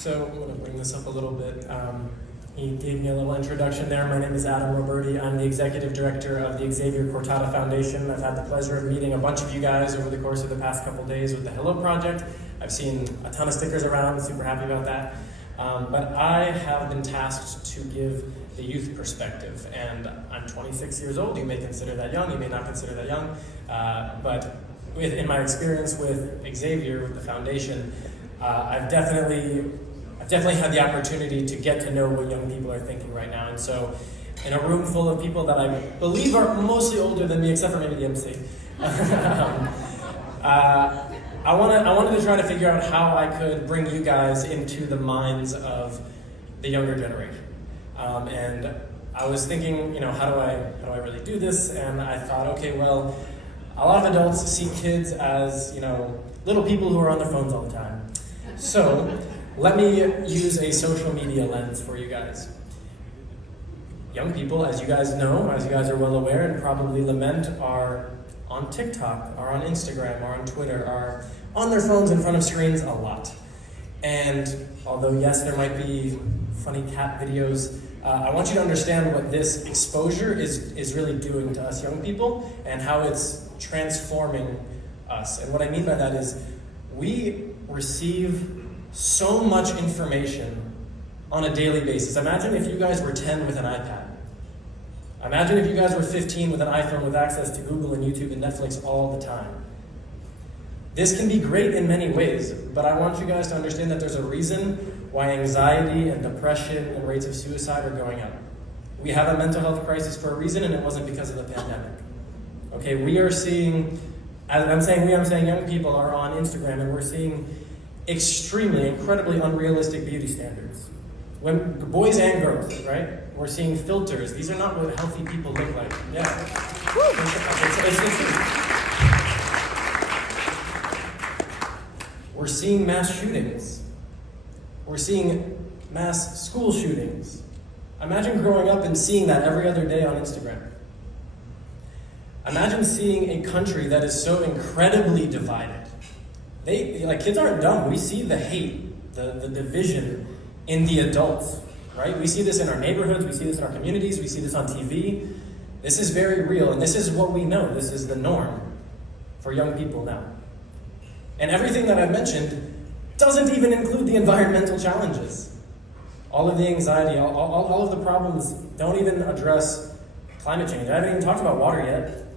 So I'm going to bring this up a little bit. He gave me a little introduction there. My name is Roberti. I'm the executive director of the Xavier Cortada Foundation. I've had the pleasure of meeting a bunch of you guys over the course of the past couple days with the Hello Project. I've seen a ton of stickers around, super happy about that. But I have been tasked to give the youth perspective, and I'm 26 years old. You may consider that young, you may not consider that young, but in my experience with Xavier, with the foundation, I've definitely had the opportunity to get to know what young people are thinking right now. And so, in a room full of people that I believe are mostly older than me, except for maybe the MC, I wanted to try to figure out how I could bring you guys into the minds of the younger generation. And I was thinking, how do I really do this? And I thought, okay, well, a lot of adults see kids as, little people who are on their phones all the time. So let me use a social media lens for you guys. Young people, as you guys know, as you guys are well aware and probably lament, are on TikTok, are on Instagram, are on Twitter, are on their phones in front of screens a lot. And although, yes, there might be funny cat videos, I want you to understand what this exposure is really doing to us young people and how it's transforming us. And what I mean by that is we receive so much information on a daily basis. Imagine if you guys were 10 with an iPad. Imagine if you guys were 15 with an iPhone with access to Google and YouTube and Netflix all the time. This can be great in many ways, but I want you guys to understand that there's a reason why anxiety and depression and rates of suicide are going up. We have a mental health crisis for a reason, and it wasn't because of the pandemic. Okay, we are seeing, as I'm saying young people are on Instagram, and we're seeing incredibly unrealistic beauty standards. When boys and girls, right? We're seeing filters. These are not what healthy people look like. Yeah. It's the truth. We're seeing mass shootings. We're seeing mass school shootings. Imagine growing up and seeing that every other day on Instagram. Imagine seeing a country that is so incredibly divided. Kids aren't dumb. We see the hate, the division in the adults, right? We see this in our neighborhoods, we see this in our communities, we see this on TV. This is very real, and this is what we know. This is the norm for young people now. And everything that I've mentioned doesn't even include the environmental challenges. All of the anxiety, all of the problems don't even address climate change. I haven't even talked about water yet.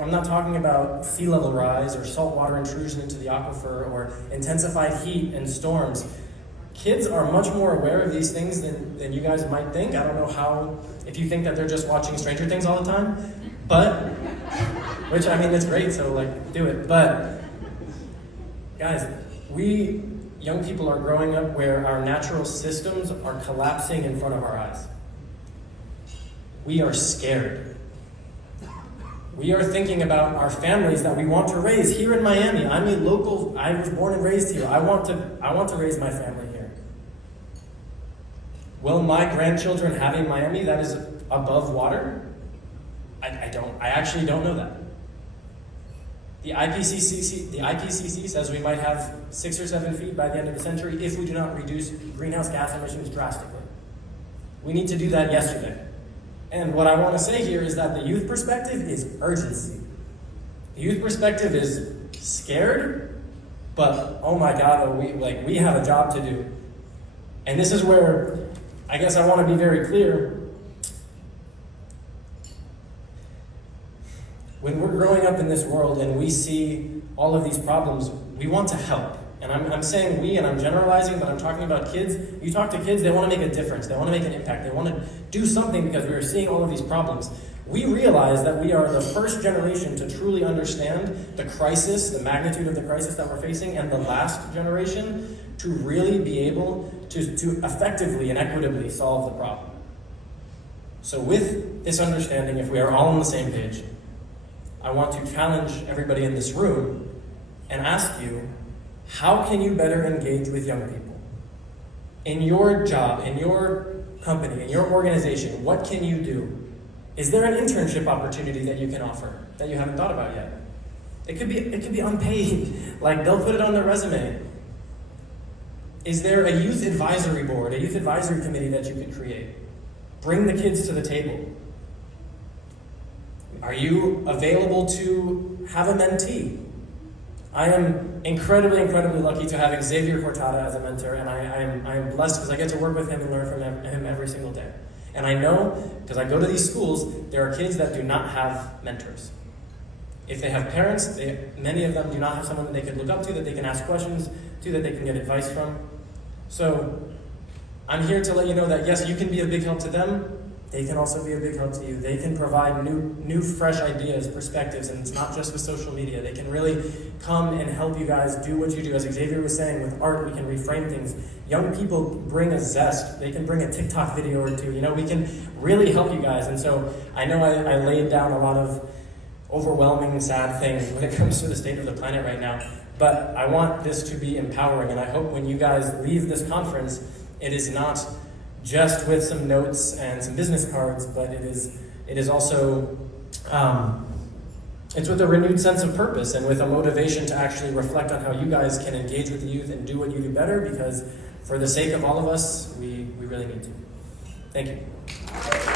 I'm not talking about sea level rise or saltwater intrusion into the aquifer or intensified heat and storms. Kids are much more aware of these things than you guys might think. I don't know if you think that they're just watching Stranger Things all the time, which it's great, so do it. But guys, we young people are growing up where our natural systems are collapsing in front of our eyes. We are scared. We are thinking about our families that we want to raise here in Miami. I was born and raised here. I want to raise my family here. Will my grandchildren have a Miami that is above water? I actually don't know that. The IPCC says we might have 6 or 7 feet by the end of the century if we do not reduce greenhouse gas emissions drastically. We need to do that yesterday. And what I want to say here is that the youth perspective is urgency. The youth perspective is scared, but oh my God, we have a job to do. And this is where I guess I want to be very clear. When we're growing up in this world and we see all of these problems, we want to help. And I'm saying we, and I'm generalizing, but I'm talking about kids. You talk to kids, they want to make a difference. They want to make an impact. They want to do something because we are seeing all of these problems. We realize that we are the first generation to truly understand the crisis, the magnitude of the crisis that we're facing, and the last generation to really be able to effectively and equitably solve the problem. So with this understanding, if we are all on the same page, I want to challenge everybody in this room and ask you, how can you better engage with young people? In your job, in your company, in your organization, what can you do? Is there an internship opportunity that you can offer that you haven't thought about yet? It could be unpaid. They'll put it on their resume. Is there a youth advisory board, a youth advisory committee that you could create? Bring the kids to the table. Are you available to have a mentee? I am incredibly, incredibly lucky to have Xavier Cortada as a mentor, and I am blessed because I get to work with him and learn from him every single day. And I know, because I go to these schools, there are kids that do not have mentors. If they have parents, many of them do not have someone that they can look up to, that they can ask questions to, that they can get advice from. So I'm here to let you know that yes, you can be a big help to them. They can also be a big help to you. They can provide new fresh ideas, perspectives, and it's not just with social media. They can really come and help you guys do what you do. As Xavier was saying, with art, we can reframe things. Young people bring a zest. They can bring a TikTok video or two. We can really help you guys. And so I know I laid down a lot of overwhelming, sad things when it comes to the state of the planet right now. But I want this to be empowering, and I hope when you guys leave this conference, it is not just with some notes and some business cards, but it is also it's with a renewed sense of purpose and with a motivation to actually reflect on how you guys can engage with the youth and do what you do better, because for the sake of all of us, we really need to. Thank you.